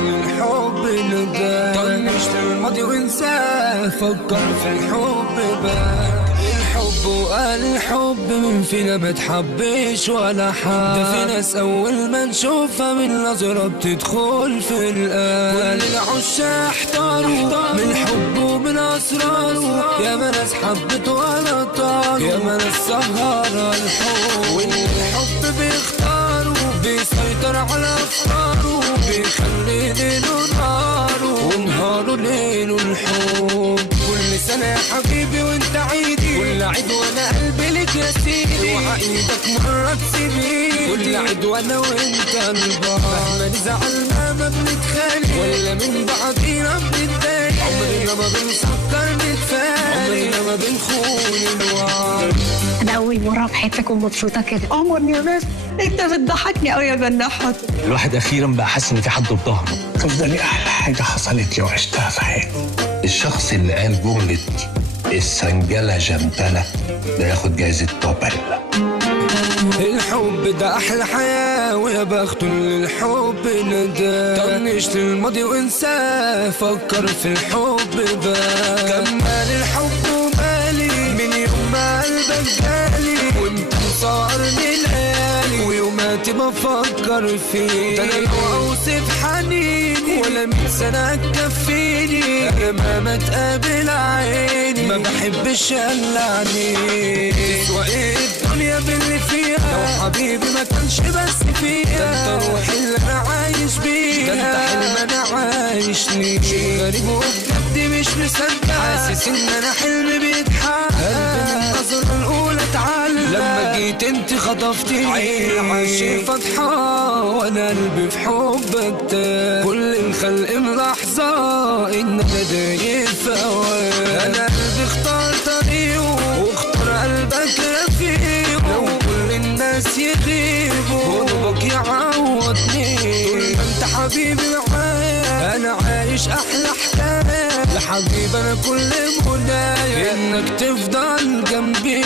الحب ندى، طنشت الماضي وانساه، فكر في الحب بقى. الحب وقال الحب من فينا ما تحبش ولا حد، ده في ناس اول ما نشوفها من نظرة بتدخل في القلب. كل العشاق احتاروا من الحب ومن اسراره، يا ما ناس حبت ولا طاروا، يا ما ناس سهر الحب. والحب بيختاروا بيسيطر على افكاره، بيخلي ليله نهاره ونهاره ليله الحب. كل سنة يا حبيبي وانت عيدي، كل عيد وانا قلبي لك يا سيدي، وعقيدك مرة تسيبيني، كل عيد وانا وانت البار. مهما نزعل ما بنتخانق، ولا من بعضينا بنتضايق، عمرنا ما بنفكر نتفارق، عمرنا ما بنخون الوعد. انا اول مرة في حياتي اكون مبسوطة كده. قمر يا بس انت بتضحكني قوي يا بنحط. الواحد اخيرا بقى حاسس ان في حد في ظهره. تفضلي احلى حاجه حصلت لي وعشتها في حياتي. الشخص اللي قال جملة السنجلة جنتلة ده ياخد جايزة توبل. الحب ده احلى حياة ويا بخته للحب ندى، طنشت الماضي وانساه، فكر في الحب بقى. كمال الحب ومالي من يوم ما قلبك جالي، وانت مصارني ليالي ويوماتي بفكر فيك. ده انا لو اوصف حنيني ولا 100 سنة تكفيني، ما تقابل عيني ما بحبش الا عينيك. تسوى ايه الدنيا باللي فيها لو حبيبي ما كانش بس فيها؟ ده انت روحي اللي انا عايش بيها، ده انت حلم انا عايش ليه. شيء غريب وبجد مش مصدق، حاسس ان انا حلمي بيتحقق. قلبي من النظرة الاولى اتعلق، لما جيت انت خطفتي عيني عاشق فاتحة، وانا قلبي في حبك تاه. كل الخلق ملاحظة ان انا دايب في هواك، انا قلبي اختار طريقه واختار قلبك رفيقه. لو كل الناس يغيبوا قربك يعوضني، طول ما انت حبيبي معايا انا عايش احلى حكايه. يا حبيبي انا كل منايا انك تفضل جنبي.